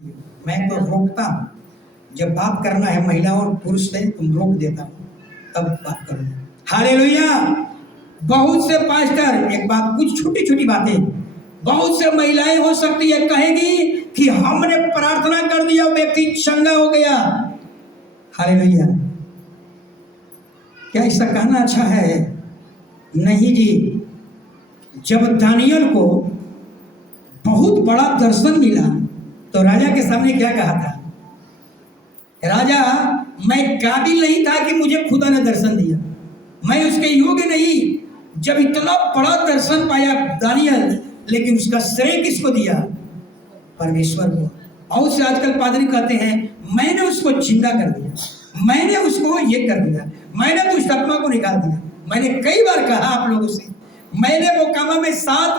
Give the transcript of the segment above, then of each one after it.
मैं तो रोकता हूँ। जब बात करना है महिलाओं और पुरुष से तुम रोक देता हूँ, तब बात करो। हालेलुया। बहुत से पास्टर, एक बात, कुछ छोटी छोटी बातें, बहुत से महिलाएं हो सकती है कहेगी कि हमने प्रार्थना कर दिया, व्यक्ति चंगा हो गया। हालेलुया। क्या ऐसा कहना अच्छा है? नहीं जी। जब दानियल को बहुत बड़ा दर्शन मिला तो राजा के सामने क्या कहा था? राजा, मैं काबिल नहीं था कि मुझे खुदा ने दर्शन दिया, मैं उसके योग्य नहीं। जब इतना बड़ा दर्शन पाया दानियल, लेकिन उसका श्रेय किसको दिया? परमेश्वर को। और से आजकल पादरी कहते हैं मैंने उसको जिंदा कर दिया, मैंने उसको ये कर दिया, मैंने दुष्ट आत्मा को निकाल दिया। मैंने कई बार कहा आप लोगों से, मैंने मोकामा में 7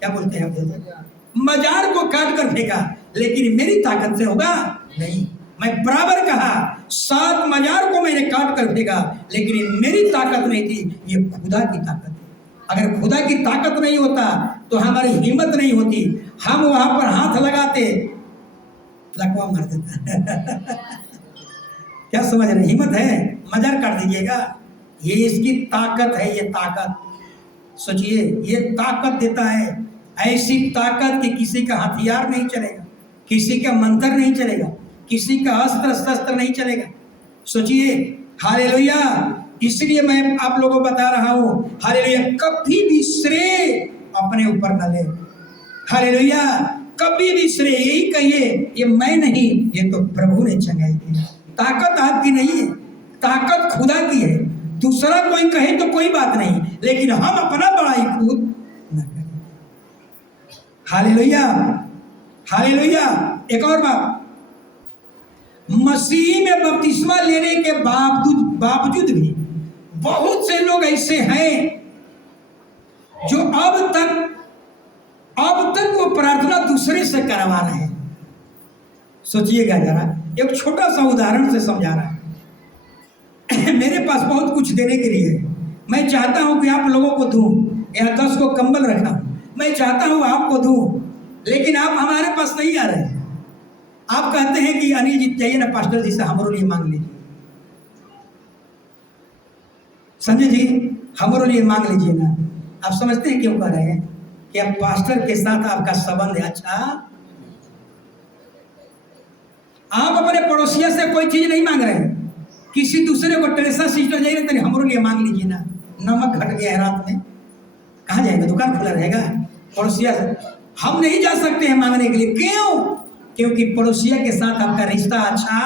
क्या बोलते हैं मजार को काट कर फेंका, लेकिन मेरी ताकत से होगा नहीं। मैं बराबर कहा 7 मजार को मैंने काट कर फेंका, लेकिन मेरी ताकत नहीं थी, ये खुदा की ताकत है। अगर खुदा की ताकत नहीं होता तो हमारी हिम्मत नहीं होती, हम वहां पर हाथ लगाते, लकवा मार देता। क्या समझ रहे? हिम्मत है, मजार काट दीजिएगा। ये इसकी ताकत है, ये ताकत सोचिए, ये ताकत देता है, ऐसी ताकत कि किसी का हथियार नहीं चलेगा, किसी का मंत्र नहीं चलेगा, किसी का अस्त्र शस्त्र नहीं चलेगा। सोचिए। हालेलुया। इसलिए मैं आप लोगों को बता रहा हूं, हालेलुया, कभी भी श्रेय अपने ऊपर न ले। हालेलुया। कभी भी श्रेय यही कहिए ये मैं नहीं, ये तो प्रभु ने चंगाई की। ताकत आपकी नहीं है, ताकत खुदा की है। दूसरा कोई कहे तो कोई बात नहीं, लेकिन हम अपना बड़ाई खुद न करें। हालेलुया। हालेलुया। एक और बात, मसीह में बपतिस्मा लेने के बावजूद भी बहुत से लोग ऐसे हैं जो अब तक वो प्रार्थना दूसरे से करवा रहे हैं। सोचिएगा जरा, एक छोटा सा उदाहरण से समझा रहा है। मेरे पास बहुत कुछ देने के लिए, मैं चाहता हूं कि आप लोगों को दूं। यहाँ 10 को कंबल रखा, मैं चाहता हूं आपको दूं, लेकिन आप हमारे पास नहीं आ रहे हैं। आप कहते हैं कि अनिल जी चाहिए ना पास्टर जी से हमारे लिए मांग लीजिए, संजय जी हमारे लिए मांग लीजिए ना। आप समझते हैं क्यों कह रहे हैं? कि अब पास्टर के साथ आपका संबंध है। अच्छा, आप अपने पड़ोसिया से कोई चीज नहीं मांग रहे हैं, किसी दूसरे को टेरेसा सिस्टर जाइए तो हमारे लिए मांग लीजिए ना। नमक घट गया है रात में, कहाँ जाएगा? दुकान खुला रहेगा? पड़ोसिया से हम नहीं जा सकते हैं मांगने के लिए। क्यों? क्योंकि पड़ोसिया के साथ आपका रिश्ता अच्छा।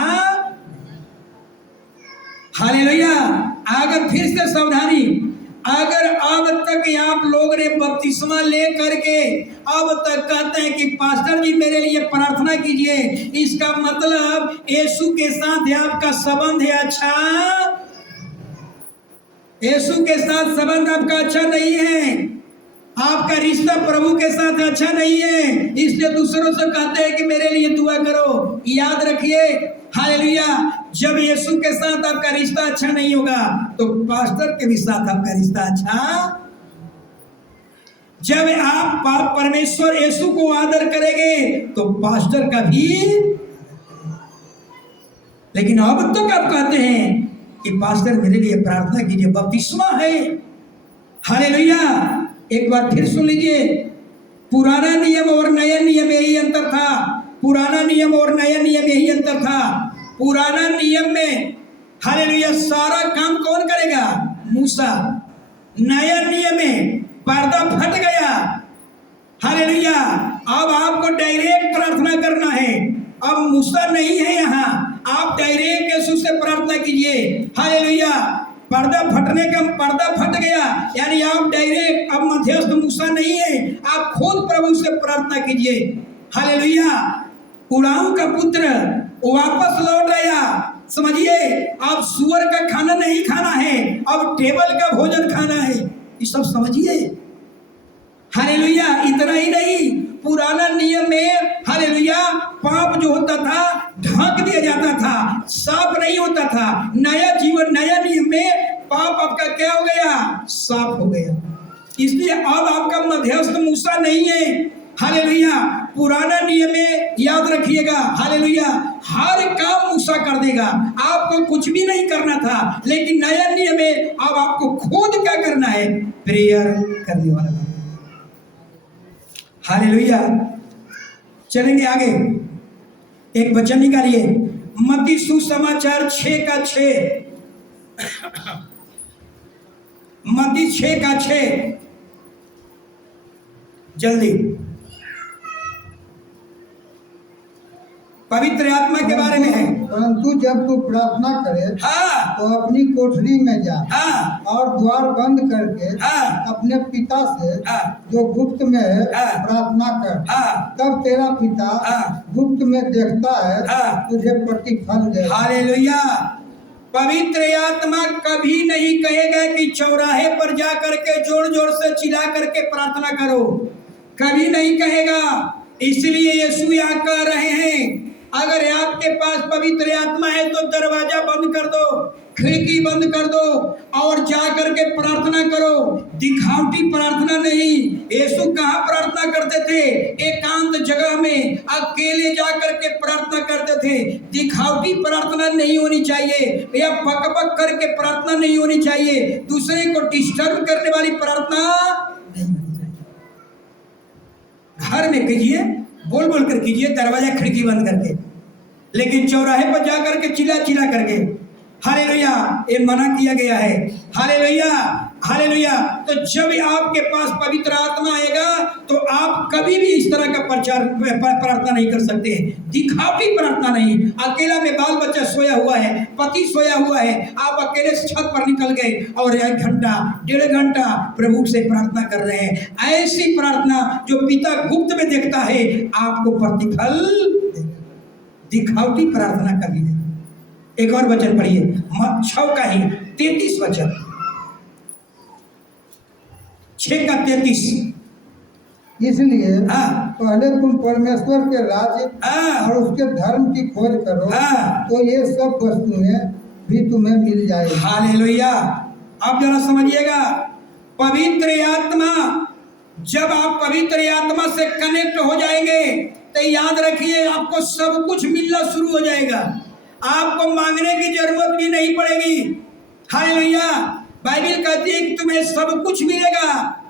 हालेलुया। अगर फिर से सावधानी, अगर अब तक आप लोग ने बपतिस्मा ले करके अब तक कहते हैं कि पास्टर जी मेरे लिए प्रार्थना कीजिए, इसका मतलब यीशु के साथ आपका संबंध है अच्छा। यीशु के साथ संबंध आपका अच्छा नहीं है, आपका रिश्ता प्रभु के साथ अच्छा नहीं है, इसलिए दूसरों से कहते हैं कि मेरे लिए दुआ करो। याद रखिए, हालेलुया, जब यीशु के साथ आपका रिश्ता अच्छा नहीं होगा तो पास्टर के भी साथ आपका रिश्ता अच्छा। जब आप परमेश्वर यीशु को आदर करेंगे तो पास्टर का भी। लेकिन अब तक आप कहते हैं कि पास्टर मेरे लिए प्रार्थना कीजिए, बपतिस्मा है। हालेलुया। एक बार फिर सुन लीजिए, पुराना नियम और नया नियम यही अंतर था। पुराना नियम और नया नियम यही अंतर था। पुराना नियम में हालेलुया सारा काम कौन करेगा? मूसा। नया नियम में पर्दा फट गया। हालेलुया। अब आपको डायरेक्ट प्रार्थना करना है। अब मूसा नहीं है यहाँ, आप डायरेक्ट यीशु से प्रार्थना कीजिए। हालेलुया। पर्दा फट गया, यानी आप डायरेक्ट, अब मध्यस्थ मूसा नहीं है, आप खुद प्रभु से प्रार्थना कीजिए। हालेलुया। उड़ाऊ का पुत्र वापस लौट आया। समझिए, अब सुअर का खाना नहीं खाना है, अब टेबल का भोजन खाना है। ये सब समझिए। हालेलुया। इतना ही नहीं, पुराना नियम में हालेलुया पाप जो होता था ढक दिया जाता था, साफ नहीं होता था। नया नियम में पाप आपका क्या हो गया? साफ हो गया। इसलिए अब आपका मध्यस्थ मूसा नहीं है, हालेलुया। पुराना नियम में याद रखिएगा, हालेलुया, हर काम मूसा कर देगा, आपको कुछ भी नहीं करना था। लेकिन नया नियम में अब आपको खुद क्या करना है, प्रेयर करने वाला। हालेलुया। चलेंगे आगे, एक वचन निकालिए, मत्ती सुसमाचार 6:6, मत्ती 6:6, जल्दी। पवित्र आत्मा के बारे में है। परंतु जब तू प्रार्थना करे हाँ, तो अपनी कोठरी में जा हाँ, और द्वार बंद करके हाँ, अपने पिता से हाँ, जो गुप्त में है हाँ, प्रार्थना कर। हाँ, तब तेरा पिता हाँ, गुप्त में देखता है, हाँ। तुझे प्रतिफल दे। हालेलुया। पवित्र आत्मा कभी नहीं कहेगा कि चौराहे पर जा करके जोर जोर से चिल्ला करके प्रार्थना करो, कभी नहीं कहेगा। इसलिए यीशु यहाँ कह रहे हैं, अगर आपके पास पवित्र आत्मा है तो दरवाजा बंद कर दो, खिड़की बंद कर दो और जा करके प्रार्थना करो। दिखावटी प्रार्थना नहीं। यीशु कहाँ प्रार्थना करते थे, एकांत जगह में अकेले जा करके प्रार्थना करते थे। दिखावटी प्रार्थना नहीं होनी चाहिए, या बकबक करके प्रार्थना नहीं होनी चाहिए, दूसरे को डिस्टर्ब करने वाली प्रार्थना नहीं होनी चाहिए। घर में कीजिए, बोल बोल कर कीजिए, दरवाजा खिड़की बंद करके, लेकिन चौराहे पर जा करके चिल्ला चिल्ला करके, हालेलुया, ये मना किया गया है। Hallelujah, hallelujah. तो जब आपके पास पवित्र आत्मा आएगा तो आप कभी भी इस तरह का प्रचार प्रार्थना नहीं कर सकते, दिखावटी प्रार्थना नहीं। अकेला में बाल बच्चा सोया हुआ है, पति सोया हुआ है, आप अकेले छत पर निकल गए और 1 घंटा 1.5 घंटा प्रभु से प्रार्थना कर रहे हैं। ऐसी प्रार्थना जो पिता गुप्त में देखता है आपको प्रतिफल देगा। दिखावटी प्रार्थना कभी नहीं। एक और वचन पढ़िए, 6:33 वचन, 6:33। इसलिए हाँ, पहले तुम परमेश्वर के राज्य हाँ, और उसके धर्म की खोज करो, हाँ, तो ये सब वस्तुएं भी तुम्हें मिल जाएगी। हालेलुया। अब जरा समझिएगा, पवित्र आत्मा, जब आप पवित्र आत्मा से कनेक्ट हो जाएंगे तो याद रखिए आपको सब कुछ मिलना शुरू हो जाएगा, आपको मांगने की जरूरत भी नहीं पड़ेगी। हालेलुया। बाइबल कहती है कि तुम्हें सब कुछ मिलेगा।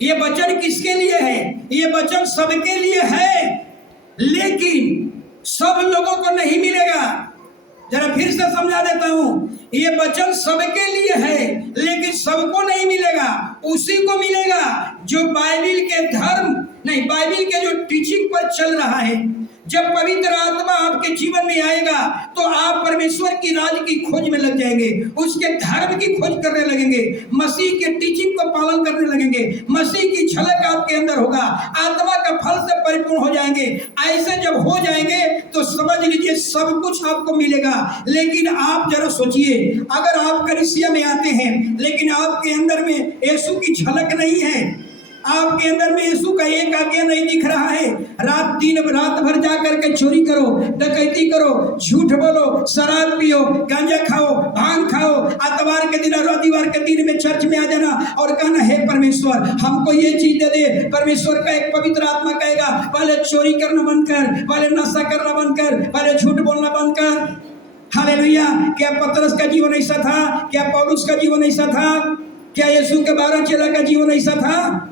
ये वचन किसके लिए है, ये वचन सबके लिए है, लेकिन सब लोगों को नहीं मिलेगा। जरा फिर से समझा देता हूं, ये वचन सबके लिए है लेकिन सबको नहीं मिलेगा। उसी को मिलेगा जो बाइबल के धर्म नहीं, बाइबल के जो टीचिंग पर चल रहा है। जब पवित्र आत्मा आपके जीवन में आएगा तो आप परमेश्वर की राज की खोज में लग जाएंगे, उसके धर्म की खोज करने लगेंगे, मसीह के टीचिंग को पालन करने लगेंगे, मसीह की झलक आपके अंदर होगा, आत्मा का फल से परिपूर्ण हो जाएंगे। ऐसे जब हो जाएंगे तो समझ लीजिए सब कुछ आपको मिलेगा। लेकिन आप जरा सोचिए, अगर आप कलीसिया में आते हैं लेकिन आपके अंदर में यीशु की झलक नहीं है, आपके अंदर में यीशु का एक आज्ञा नहीं दिख रहा है, रात भर जा करके चोरी करो, डकैती करो, झूठ बोलो, शराब पियो, गांजा खाओ, भांग खाओ, आतवार के दिन और रविवार के दिन में चर्च में आ जाना और कहना हे परमेश्वर हमको ये चीज दे दे। परमेश्वर का एक पवित्र आत्मा कहेगा पहले चोरी करना बंद कर, पहले नशा करना बंद कर, पहले झूठ बोलना बंद कर। हालेलुया। क्या पतरस का जीवन ऐसा था? क्या पौलुस का जीवन ऐसा था? क्या यीशु के 12 चेला का जीवन ऐसा था?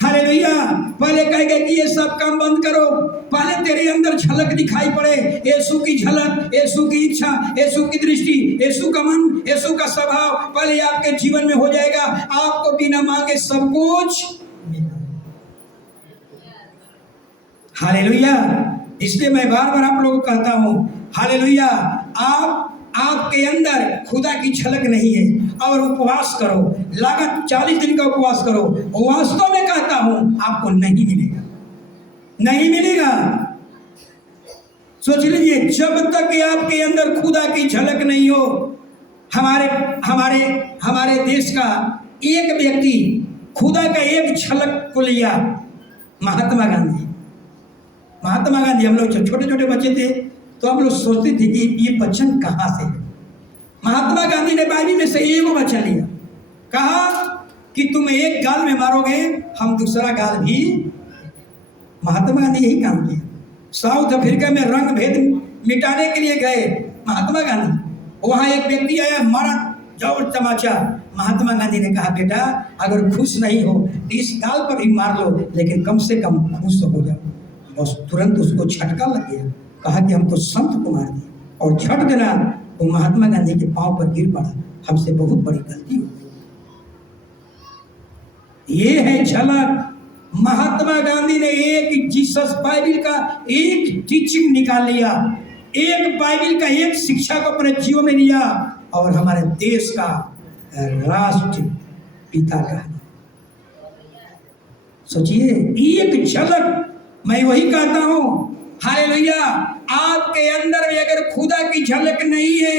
हालेलुया। पहले कहेगा कि ये सब काम बंद करो, पहले तेरे अंदर झलक दिखाई पड़े, यीशु की झलक, यीशु की इच्छा, यीशु की दृष्टि, यीशु का मन, यीशु का स्वभाव पहले आपके जीवन में हो जाएगा। आपको बिना मांगे सब कुछ। हालेलुया। इसलिए मैं बार बार आप लोगों को कहता हूं, हालेलुया, आपके अंदर खुदा की झलक नहीं है और उपवास करो, लागत 40 दिन का उपवास करो, वास्तव में कहता हूं आपको नहीं मिलेगा, नहीं मिलेगा। सोच लीजिए, जब तक आपके अंदर खुदा की झलक नहीं हो। हमारे देश का एक व्यक्ति खुदा का एक झलक को लिया, महात्मा गांधी। हम लोग छोटे छोटे बच्चे थे तो हम लोग सोचते थे कि ये वचन कहाँ से है। महात्मा गांधी ने बाइबल में से एक वचन लिया, कहा कि तुम एक गाल में मारोगे हम दूसरा गाल भी। महात्मा गांधी यही काम किया। साउथ अफ्रीका में रंग भेद मिटाने के लिए गए महात्मा गांधी, वहां एक व्यक्ति आया, मारा जोर तमाचा। महात्मा गांधी ने कहा, बेटा अगर खुश नहीं हो तो इस गाल पर भी मार लो, लेकिन कम से कम खुश हो जाओ। बस तुरंत उसको झटका लग गया, कहा कि हम तो संत को मार दिए, और झट देना वो महात्मा गांधी के पांव पर गिर पड़ा, हमसे बहुत बड़ी गलती हो गई। ये है झलक। महात्मा गांधी ने एक जीसस बाइबिल का एक टीचिंग निकाल लिया, एक बाइबिल का एक शिक्षा को अपने जीवन में लिया, और हमारे देश का राष्ट्र पिता का। सोचिए, एक झलक। मैं वही कहता हूं, हालेलुया, आपके अंदर में अगर खुदा की झलक नहीं है,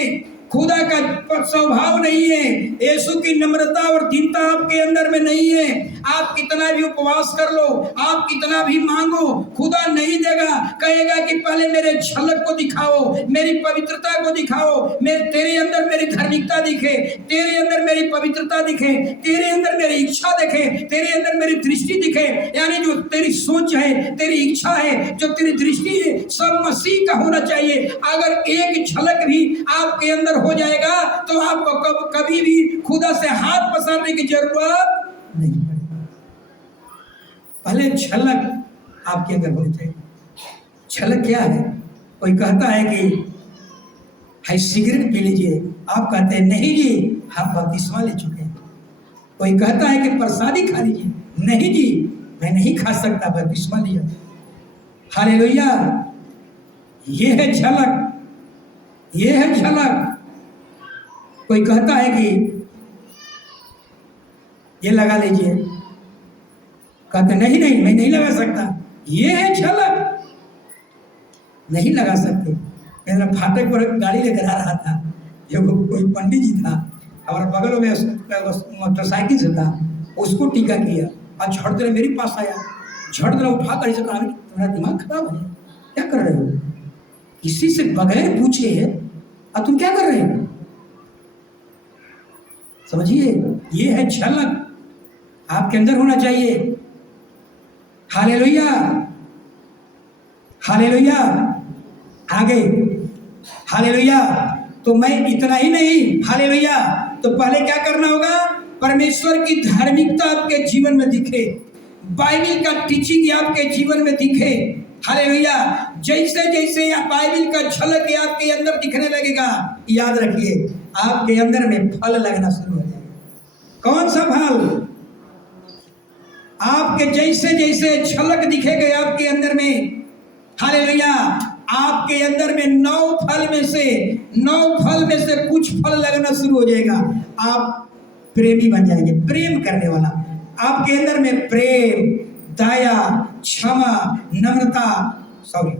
खुदा का स्वभाव नहीं है, यीशु की नम्रता और दीनता आपके अंदर में नहीं है, आप कितना भी उपवास कर लो, आप कितना भी मांगो, खुदा नहीं देगा। कहेगा कि पहले मेरे झलक को दिखाओ, मेरी पवित्रता को दिखाओ, तेरे अंदर मेरी धार्मिकता दिखे, तेरे अंदर मेरी पवित्रता दिखे, तेरे अंदर मेरी इच्छा दिखे, तेरे अंदर मेरी दृष्टि दिखे। यानी जो तेरी सोच है, तेरी इच्छा है, जो तेरी दृष्टि है, सब मसीह का होना चाहिए। अगर एक झलक भी आपके अंदर हो जाएगा तो आपको कभी भी खुदा से हाथ पसारने की जरूरत नहीं पड़ेगी। पहले झलक आपके अंदर होनी चाहिए। झलक क्या है? कोई कहता है कि हाय सिगरेट पी लीजिए, आप कहते हैं नहीं जी हम बपतिस्मा ले चुके हैं। कोई कहता है कि प्रसादी खा लीजिए, नहीं जी मैं नहीं खा सकता, बपतिस्मा लिया। हालेलुया, ये है झलक, ये है झलक। कोई कहता है कि ये लगा लीजिए, कहते नहीं नहीं मैं नहीं लगा सकता, ये है झलक। नहीं लगा सकते। मेरा फाटक पर गाड़ी लेकर आ रहा था, जो कोई पंडित जी था, हमारे बगल में मोटरसाइकिल से था, उसको टीका किया और झड़ देना मेरे पास आया, झड़ देना उठा कर कहा तुम्हारा दिमाग खराब है, क्या कर रहे हो? किसी से बगैर पूछे है और तुम क्या कर रहे हो? समझिए, ये है झलक, आपके अंदर होना चाहिए। Hallelujah, hallelujah. आगे हालेलुया। तो मैं इतना ही नहीं, हालेलुया, तो पहले क्या करना होगा? परमेश्वर की धार्मिकता आपके जीवन में दिखे, बाइबिल का टीचिंग आपके जीवन में दिखे। हालेलुया। जैसे जैसे बाइबिल का झलक आपके अंदर दिखने लगेगा, याद रखिए आपके अंदर में फल लगना शुरू हो जाएगा। कौन सा फल? आपके जैसे जैसे झलक दिखेगा आपके अंदर में, हालेलुया, आपके अंदर में 9 फल में से कुछ फल लगना शुरू हो जाएगा। आप प्रेमी बन जाएंगे, प्रेम करने वाला। आपके अंदर में प्रेम, दया, क्षमा, नम्रता, सॉरी,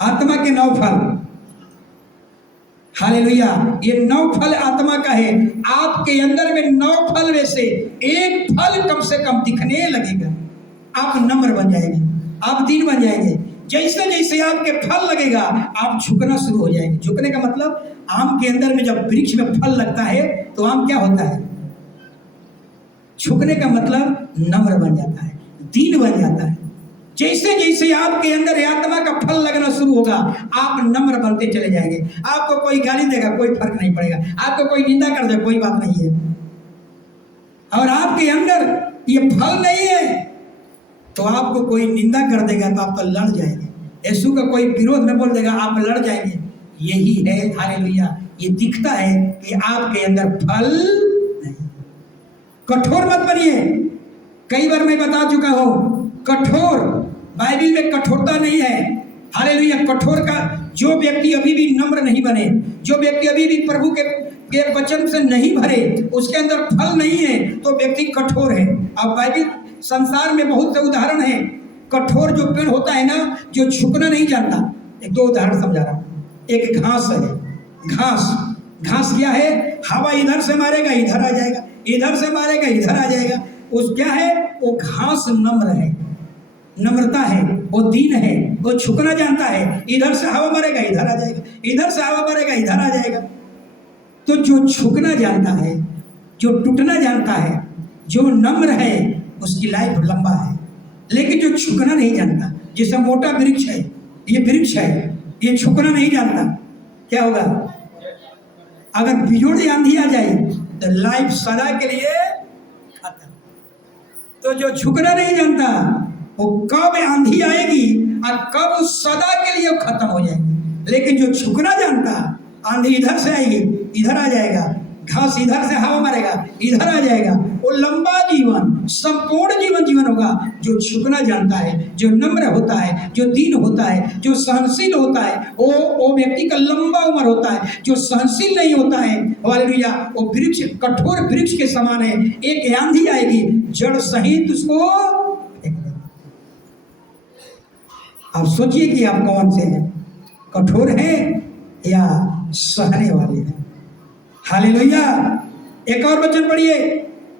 आत्मा के 9 फल। हालेलुया, ये 9 फल आत्मा का है। आपके अंदर में 9 फल में से एक फल कम से कम दिखने लगेगा, आप नम्र बन जाएंगे, आप दीन बन जाएंगे। जैसे जैसे आपके फल लगेगा आप झुकना शुरू हो जाएंगे। झुकने का मतलब, आम के अंदर में जब वृक्ष में फल लगता है तो आम क्या होता है? झुकने का मतलब नम्र बन जाता है, दीन बन जाता है। जैसे जैसे आपके अंदर आत्मा का फल लगना शुरू होगा आप नम्र बनते चले जाएंगे। आपको कोई गाली देगा कोई फर्क नहीं पड़ेगा, आपको कोई निंदा कर दे कोई बात नहीं है। और आपके अंदर ये फल नहीं है तो आपको कोई निंदा कर देगा तो आप तो लड़ जाएंगे। यीशु का कोई विरोध में बोल देगा आप लड़ जाएंगे। यही है, हालेलुया, ये दिखता है कि आपके अंदर फल नहीं। कठोर मत बनिए। कई बार मैं बता चुका हूं, कठोर, बाइबिल में कठोरता नहीं है। हालेलुया, कठोर का जो व्यक्ति अभी भी नम्र नहीं बने, जो व्यक्ति अभी भी प्रभु के वचन से नहीं भरे, उसके अंदर फल नहीं है, तो व्यक्ति कठोर है। अब बाइबिल संसार में बहुत से उदाहरण है। कठोर जो पेड़ होता है ना, जो झुकना नहीं जानता। 1-2 उदाहरण समझा रहा हूं। एक घास है, घास क्या है? हवा इधर से मारेगा इधर आ जाएगा, इधर से मारेगा इधर आ जाएगा। उस क्या है? वो घास नम्र है, नम्रता है, वो दीन है, वो झुकना जानता है। इधर से हवा मारेगा इधर आ जाएगा, इधर से हवा मारेगा इधर आ जाएगा। तो जो झुकना जानता है, जो टूटना जानता है, जो नम्र है, उसकी लाइफ लंबा है। लेकिन जो झुकना नहीं जानता, जैसा मोटा वृक्ष है, ये वृक्ष है, ये झुकना नहीं जानता, क्या होगा? अगर बिजोड़ आंधी आ जाए तो लाइफ सदा के लिए खत्म। तो जो झुकना नहीं जानता वो कब आंधी आएगी और कब उस सदा के लिए खत्म हो जाएगी। लेकिन जो झुकना जानता, आंधी इधर से आएगी इधर आ जाएगा, घास इधर से हवा मारेगा इधर आ जाएगा, वो लंबा जीवन, संपूर्ण जीवन होगा। जो झुकना जानता है, जो नम्र होता है, जो दीन होता है, जो सहनशील होता है, वो व्यक्ति का लंबा उम्र होता है। जो सहनशील नहीं होता है, हालेलुया, वो वृक्ष, कठोर वृक्ष के समान है। एक आंधी आएगी, जड़ सहित उसको फेंक देगा। आप सोचिए कि आप कौन से हैं, कठोर हैं या सहने वाले हैं? हालेलुया। एक और वचन पढ़िए,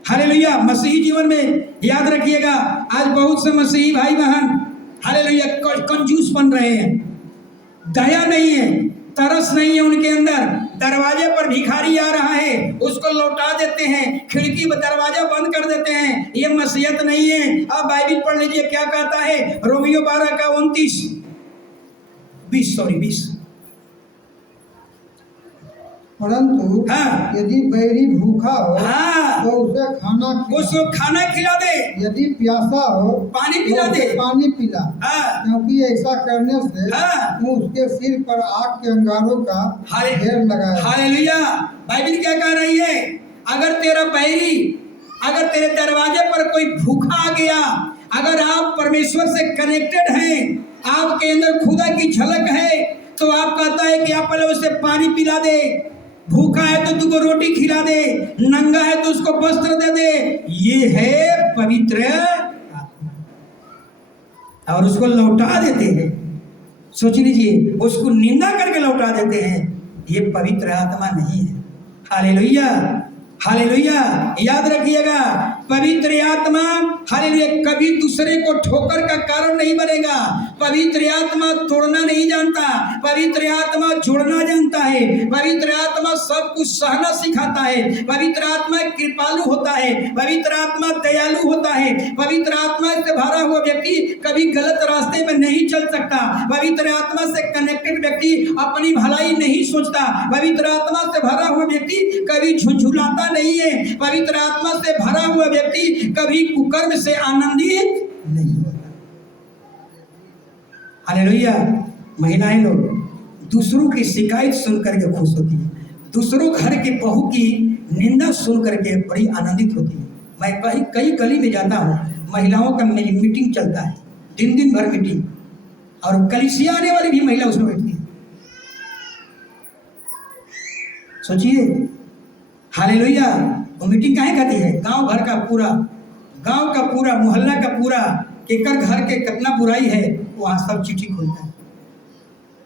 हालेलुया। मसीही जीवन में याद रखिएगा, आज बहुत से मसीही भाई बहन हालेलुया कंजूस बन रहे हैं, दया नहीं है, तरस नहीं है उनके अंदर। दरवाजे पर भिखारी आ रहा है, उसको लौटा देते हैं, खिड़की दरवाजा बंद कर देते हैं। ये मसीहत नहीं है। अब बाइबिल पढ़ लीजिए, क्या कहता है? रोमियो 12 का 20 परंतु हाँ। यदि बैरी भूखा हो हाँ। तो उसे उसको खाना खिला दे, यदि प्यासा हो पानी पिला तो दे। उसे पानी पिला, हाँ। क्योंकि ऐसा करने से हाँ। तू उसके सिर पर आग के अंगारों का ढेर लगाए। हालेलुया। बाइबिल क्या कह रही है? अगर तेरा बैरी, अगर तेरे दरवाजे पर कोई भूखा आ गया, अगर आप परमेश्वर से कनेक्टेड हैं, आपके अंदर खुदा की झलक है, तो आप कहता है कि आप पहले उसे पानी पिला दे। भूखा है तो तुमको रोटी खिला दे, नंगा है तो उसको वस्त्र दे दे। ये है पवित्र आत्मा। और उसको लौटा देते हैं। सोच लीजिए, उसको निंदा करके लौटा देते हैं। ये पवित्र आत्मा नहीं है। Hallelujah, hallelujah. याद रखिएगा, पवित्र आत्मा हालेलुया कभी दूसरे को ठोकर का कारण नहीं बनेगा। पवित्र आत्मा तोड़ना नहीं जानता, पवित्र आत्मा जोड़ना जानता है। पवित्र आत्मा सब कुछ सहना सिखाता है। पवित्र आत्मा कृपालु होता है, पवित्र आत्मा दयालु होता है। पवित्र आत्मा से भरा हुआ व्यक्ति कभी गलत रास्ते में नहीं चल सकता। पवित्र आत्मा से कनेक्टेड व्यक्ति अपनी भलाई नहीं सोचता। पवित्र आत्मा से भरा हुआ व्यक्ति कभी झुंझुलाता नहीं है। पवित्र आत्मा से भरा हुआ व्यक्ति कभी कुकर्म से आनंदित नहीं होता। हालेलुया। महिलाएं लोग दूसरों की शिकायत सुन करके खुश होती है, दूसरों घर के बहू की निंदा सुन करके बड़ी आनंदित होती है। मैं कई गली में जाता हूँ, महिलाओं का मीटिंग चलता है, दिन भर मीटिंग, और कलीसिया आने वाली भी महिला उसमें बैठती है। सोचिए, हालेलुया। वो मीटिंग काहे कहती है? गांव भर का पूरा, गांव का पूरा, मोहल्ला का पूरा, केकर घर के कितना बुराई है वहाँ सब चिट्ठी खोलता है।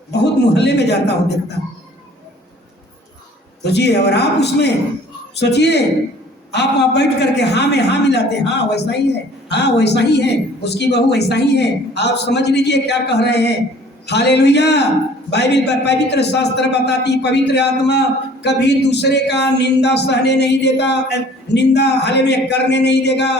बहुत मोहल्ले में जाता हूँ, देखता हूँ। सोचिए, और आप उसमें सोचिए, आप वहाँ बैठ करके हाँ में हाँ मिलाते हैं, हाँ वैसा ही है, हाँ वैसा ही है, उसकी बहू वैसा ही है। आप समझ लीजिए क्या कह रहे हैं। हालेलुया। बाइबिल पर पवित्र शास्त्र बताती, पवित्र आत्मा कभी दूसरे का निंदा सहने नहीं देता, निंदा हालेलुया करने नहीं देगा।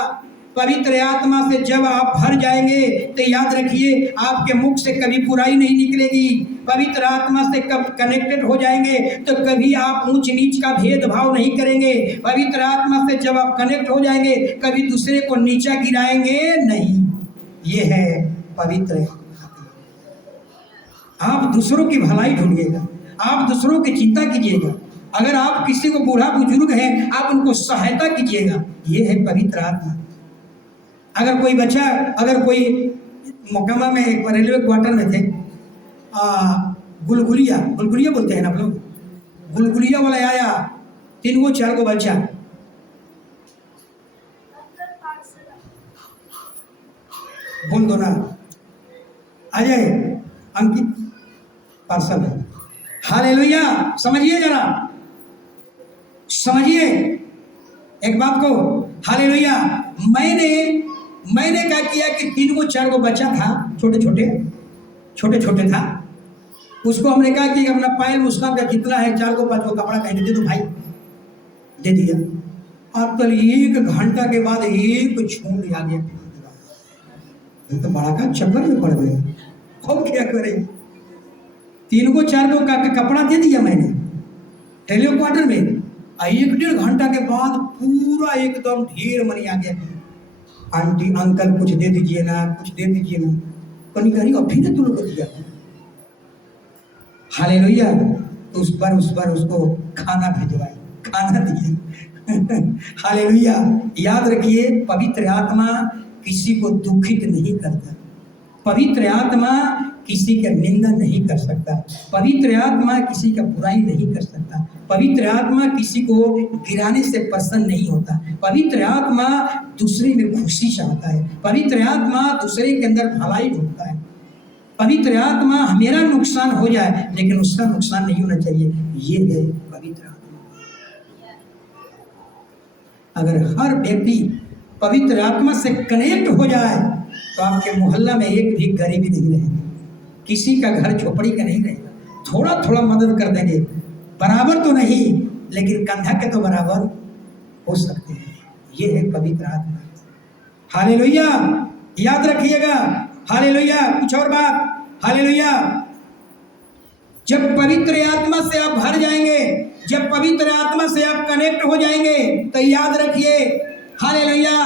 पवित्र आत्मा से जब आप भर जाएंगे तो याद रखिए, आपके मुख से कभी बुराई नहीं निकलेगी। पवित्र आत्मा से कब कनेक्टेड हो जाएंगे तो कभी आप ऊंच नीच का भेदभाव नहीं करेंगे। पवित्र आत्मा से जब आप कनेक्ट हो जाएंगे, कभी दूसरे को नीचा गिराएंगे नहीं। ये है पवित्र। आप दूसरों की भलाई ढूंढिएगा, आप दूसरों की चिंता कीजिएगा। अगर आप किसी को बूढ़ा बुजुर्ग हैं, आप उनको सहायता कीजिएगा। ये है पवित्र आत्मा। अगर कोई बच्चा, अगर कोई मोकामा में एक रेलवे क्वार्टर में थे, गुलगुलिया बोलते हैं ना आप लोग, गुलगुलिया वाला आया, 3 4 गो बच्चा, बोल दो ना, अजय अंकित पार्सल है। हालेलुया। समझिए, जरा समझिए एक बात को। हालेलुया। मैंने क्या किया कि 3 4 गो बच्चा था, छोटे छोटे था। उसको हमने कहा कि अपना पायल उसका कितना है, 4 गो 5 गो कपड़ा कहीं दे दो भाई, दे दिया। और कल 1 घंटा के बाद एक छूट आ गया। ये तो बड़ा का चक्कर में पड़ गए, अब क्या करें। 3 को 4 को का कपड़ा दे दिया मैंने टेलियो क्वार्टर में, 1-1.5 घंटा के बाद पूरा एकदम ढेर मनी आ गया। आंटी अंकल कुछ दे दीजिए ना, कुछ दे दीजिए ना। कहीं कहीं अभी ने तुम लोग को दिया। हालेलुया। तो उस पर उसको खाना भिजवाई, खाना दिए। हालेलुया। याद रखिए, पवित्र आत्मा किसी को दुखित नहीं करता, पवित्र आत्मा किसी का निंदा नहीं कर सकता, पवित्र आत्मा किसी का बुराई नहीं कर सकता, पवित्र आत्मा किसी को गिराने से प्रसन्न नहीं होता, पवित्र आत्मा दूसरे में खुशी चाहता है, पवित्र आत्मा दूसरे के अंदर भलाई ढूंढता है, पवित्र आत्मा मेरा नुकसान हो जाए लेकिन उसका नुकसान नहीं होना चाहिए। ये है पवित्र आत्मा। अगर हर व्यक्ति पवित्र आत्मा से कनेक्ट हो जाए तो आपके मोहल्ला में एक भी गरीबी नहीं रहेगी, किसी का घर झोपड़ी का नहीं रहेगा। थोड़ा थोड़ा मदद कर देंगे, बराबर तो नहीं लेकिन कंधा के तो बराबर हो सकते हैं। ये है पवित्र आत्मा। हालेलुया। याद रखिएगा। हालेलुया। कुछ और बात। हालेलुया। जब पवित्र आत्मा से आप भर जाएंगे, जब पवित्र आत्मा से आप कनेक्ट हो जाएंगे तो याद रखिए, हालेलुया,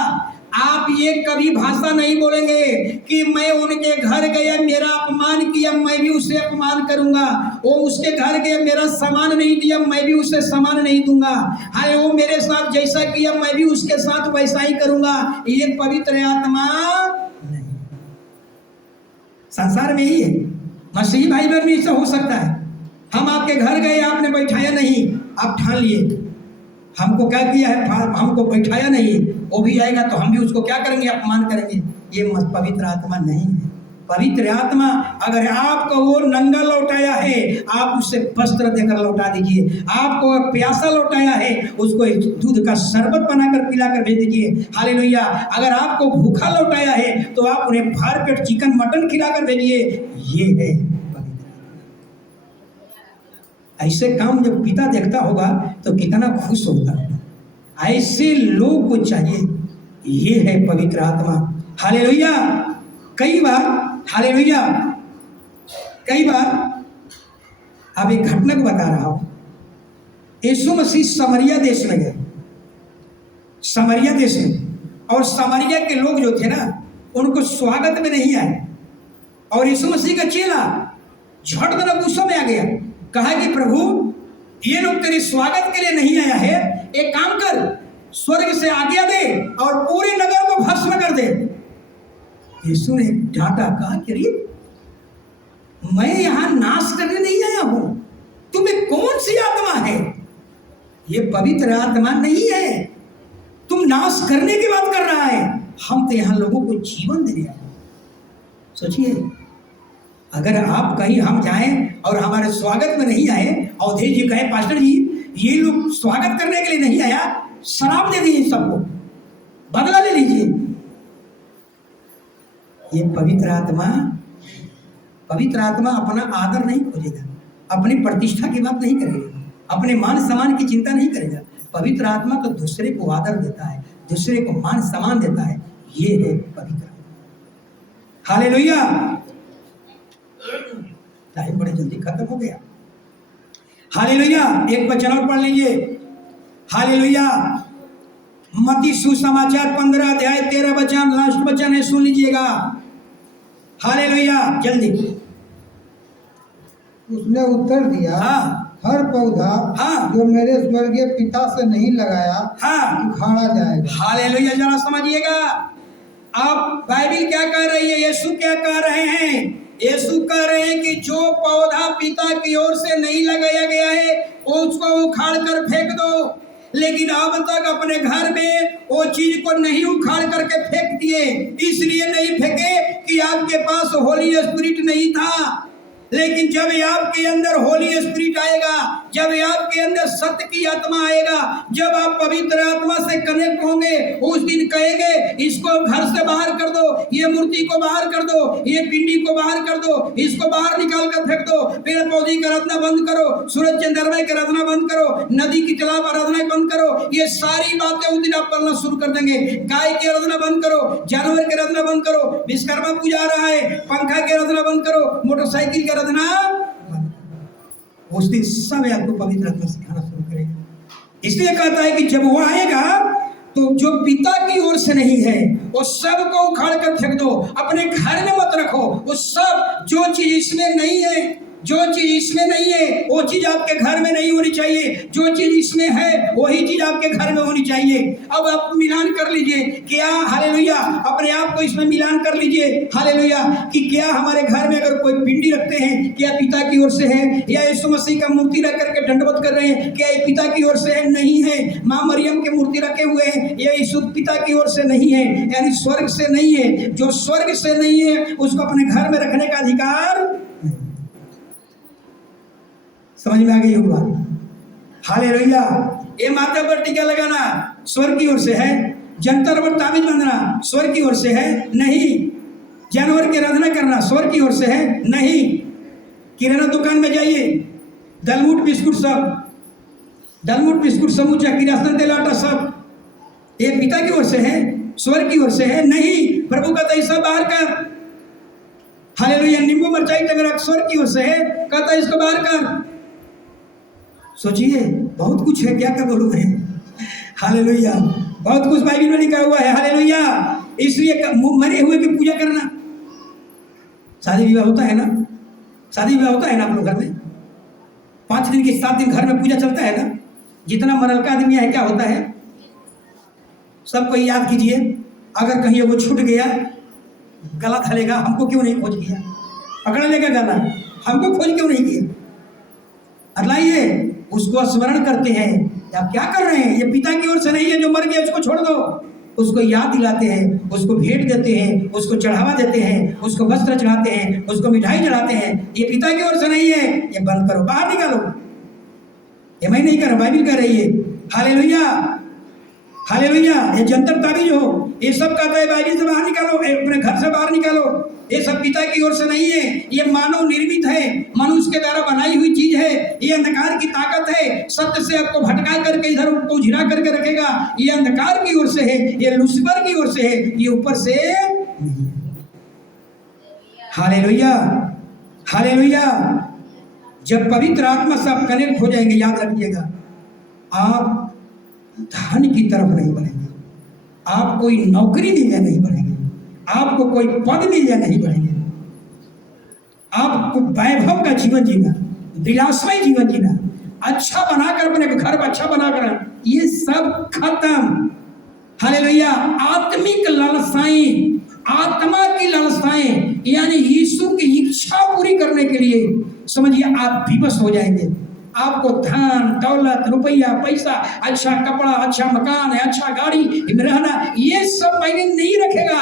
आप ये कभी भाषा नहीं बोलेंगे कि मैं उनके घर गया, मेरा अपमान किया, मैं भी उसे अपमान करूंगा। वो उसके घर गया, मेरा सामान नहीं दिया, मैं भी उसे सामान नहीं दूंगा। हाय, वो मेरे साथ जैसा किया मैं भी उसके साथ वैसा ही करूंगा। ये पवित्र आत्मा नहीं। संसार में ही है। मसीही भाई बहन में ऐसा हो सकता है। हम आपके घर गए, आपने बैठाया नहीं, आप ठान लिए हमको क्या किया है, हमको बैठाया नहीं, वो भी आएगा तो हम भी उसको क्या करेंगे, अपमान करेंगे। ये पवित्र आत्मा नहीं है। पवित्र आत्मा अगर आपको वो नंगा लौटाया है, आप उसे वस्त्र देकर लौटा दीजिए। आपको प्यासा लौटाया है, उसको दूध का शरबत बनाकर पिलाकर भेज दीजिए। हालेलुया। अगर आपको भूखा लौटाया है तो आप उन्हें भर पेट चिकन मटन खिलाकर भेजिए। ये है पवित्र आत्मा। ऐसे काम जब पिता देखता होगा तो कितना खुश होगा। ऐसे लोग को चाहिए। ये है पवित्र आत्मा। हालेलुया। कई बार, हालेलुया, कई बार अब एक घटना को बता रहा हूं। यीशु मसीह समरिया देश में गए, समरिया देश में, और समरिया के लोग जो थे ना, उनको स्वागत में नहीं आए। और यीशु मसीह का चेला झट देना गुस्सा में आ गया, कहा कि प्रभु, ये लोग तेरे स्वागत के लिए नहीं आया है, एक काम कर, स्वर्ग से आज्ञा दे और पूरे नगर को भस्म कर दे। यीशु ने डांटा, कहा कि मैं यहां नाश करने नहीं आया हूं, तुम्हें कौन सी आत्मा है? ये पवित्र आत्मा नहीं है, तुम नाश करने की बात कर रहा है। हम तो यहां लोगों को जीवन देने आए। सोचिए, अगर आप कहीं हम जाएं और हमारे स्वागत में नहीं आए, अवधेश जी कहे पास्टर जी ये लोग स्वागत करने के लिए नहीं आया, शराब दे दीजिए, सबको बदला ले लीजिए। ये पवित्र आत्मा अपना आदर नहीं खोजेगा, अपनी प्रतिष्ठा की बात नहीं करेगा, अपने मान सम्मान की चिंता नहीं करेगा। पवित्र आत्मा तो दूसरे को आदर देता है, दूसरे को मान सम्मान देता है। ये है पवित्र आत्मा। हालेलुया। टाइम बड़े जल्दी खत्म हो गया। हालेलुया। एक वचन और पढ़ लीजिए। हालेलुया। मत्ती सुसमाचार 15 अध्याय 13 वचन, लास्ट वचन है, सुन लीजिएगा। हालेलुया, जल्दी। उसने उत्तर दिया, हाँ, हर पौधा हाँ, जो मेरे स्वर्गीय पिता से नहीं लगाया, हाँ, उखाड़ा जाएगा। हालेलुया। जरा समझिएगा, आप बाइबिल क्या कह रही है, यीशु क्या कह रहे हैं? यीशु कह रहे हैं कि जो पौधा पिता की ओर से नहीं लगाया गया है वो उसको उखाड़ कर फेंक दो। लेकिन अब तक अपने घर में वो चीज को नहीं उखाड़ करके फेंक दिए। इसलिए नहीं फेंके कि आपके पास होली स्पिरिट नहीं था, लेकिन जब आपके अंदर होली स्पिरिट आएगा, जब आपके अंदर सत्य की आत्मा आएगा, जब आप पवित्र आत्मा से कनेक्ट होंगे, उस दिन कहेंगे इसको घर से बाहर कर दो, ये मूर्ति को बाहर कर दो, ये पिंडी को बाहर कर दो, इसको बाहर निकाल कर फेंक दो, पेड़ पौधे की आराधना बंद करो, सूरज चंद्रमा की आराधना बंद करो, नदी की तालाब आराधना बंद करो। ये सारी बातें उस दिन आप करना शुरू कर देंगे। गाय की आराधना बंद करो, जानवर की आराधना बंद करो, विश्वकर्मा पूजा आ रहा है, पंखा की आराधना बंद करो, मोटरसाइकिल की आराधना बंद करो। उस दिन सब आपको पवित्र आत्मा सिखाना शुरू करेगा। इसलिए कहता है कि जब वो आएगा तो जो पिता की ओर से नहीं है वो सब को उखाड़ कर फेंक दो, अपने घर में मत रखो। वो सब जो चीज इसमें नहीं है, जो चीज इसमें नहीं है वो चीज आपके घर में नहीं होनी चाहिए, जो चीज इसमें है वही चीज आपके घर में होनी चाहिए। अब आप मिलान कर लीजिए, क्या हालेलुया, अपने आप को इसमें मिलान कर लीजिए हालेलुया, कि क्या हमारे घर में अगर कोई पिंडी रखते हैं क्या पिता की ओर से है, या यीशु मसीह का मूर्ति रख करके दंडवत कर रहे हैं क्या ये पिता की ओर से है? नहीं है। माँ मरियम के मूर्ति रखे हुए हैं, यह यीशु पिता की ओर से नहीं है, यानी स्वर्ग से नहीं है। जो स्वर्ग से नहीं है उसको अपने घर में रखने का अधिकार नहीं। समझ में आ गई होगा? हालेलुया। ये माथा पर टीका लगाना स्वर्ग की ओर से है, जंतर पर ताबीज बांधना स्वर्ग की ओर से है नहीं, जानवर की आराधना करना स्वर्ग की ओर से है नहीं। किराना दुकान में जाइए, दलमूट बिस्कुट सब, दलमूट बिस्कुट समूचा, किरासन तेल आटा सब, ये पिता की ओर से है, स्वर्ग की ओर से है नहीं। प्रभु का तैसा बाहर कर, हालेलुया। नींबू मिर्चाई टमेरा स्वर्ग की ओर से है, कहता है इसको बाहर कर। सोचिए बहुत कुछ है, क्या क्या बोलूं मैं, हालेलुया। बहुत कुछ बाइबल में लिखा हुआ है, हालेलुया। इसलिए मरे हुए की पूजा करना। शादी विवाह होता है ना, शादी विवाह होता है ना आप लोग घर में, 5 दिन के 7 दिन घर में पूजा चलता है ना। जितना मरल का आदमी है क्या होता है, सबको याद कीजिए। अगर कहीं वो छूट गया, गला धलेगा, हमको क्यों नहीं खोज किया, पकड़ लेगा गला, हमको खोज क्यों नहीं किया। अलाइए उसको स्मरण करते हैं, आप क्या कर रहे हैं, ये पिता की ओर से नहीं है, जो मर गया उसको छोड़ दो। उसको याद दिलाते हैं, उसको भेंट देते हैं, उसको चढ़ावा देते हैं, उसको वस्त्र चढ़ाते हैं, उसको मिठाई चढ़ाते हैं। ये पिता की ओर से नहीं है, ये बंद करो, बाहर निकालो। ये मैं नहीं कर रहा, बाइबल कह रही है। Hallelujah, hallelujah. ये जंतर ताबीज हो, ये सब कहता है बाइबल से बाहर निकालो, अपने घर से बाहर निकालो। ये सब पिता की ओर से नहीं है, ये मानव निर्मित है, मनुष्य के द्वारा बनाई हुई चीज है। ये अंधकार की ताकत है, सत्य से आपको भटका करके इधर को झिरा करके रखेगा। ये अंधकार की ओर से है, ये लूसीफर की ओर से है, ये ऊपर से नहीं। Hallelujah, hallelujah. जब पवित्र आत्मा से आप कनेक्ट हो जाएंगे, याद रखिएगा, आप धन की तरफ नहीं बढ़ेंगे, आप कोई नौकरी मिल जाए नहीं बढ़ेंगे, आपको कोई पद मिल जाए नहीं बढ़ेंगे, आपको वैभव का जीवन जीना, विलासमय जीवन जीना, अच्छा बनाकर अपने घर को अच्छा बनाकर, ये सब खत्म। हालेलुया। आत्मिक लालसाएं, आत्मा की लालसाएं, यानी यीशु की इच्छा पूरी करने के लिए समझिए आप विवश हो जाएंगे। आपको धन दौलत रुपया पैसा, अच्छा कपड़ा, अच्छा मकान, अच्छा गाड़ी रहना, ये सब मायने नहीं रखेगा।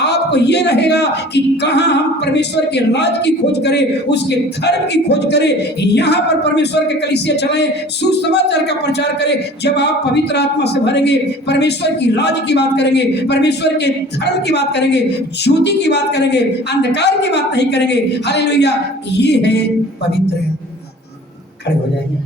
आपको ये रहेगा कि कहाँ हम परमेश्वर के राज की खोज करें, उसके धर्म की खोज करें, यहाँ पर परमेश्वर के कलीसिया चलाएं, सुसमाचार का प्रचार करें। जब आप पवित्र आत्मा से भरेंगे, परमेश्वर की राज की बात करेंगे, परमेश्वर के धर्म की बात करेंगे, ज्योति की बात करेंगे, अंधकार की बात नहीं करेंगे। हालेलुया। ये है पवित्र, खड़े हो जाएंगे।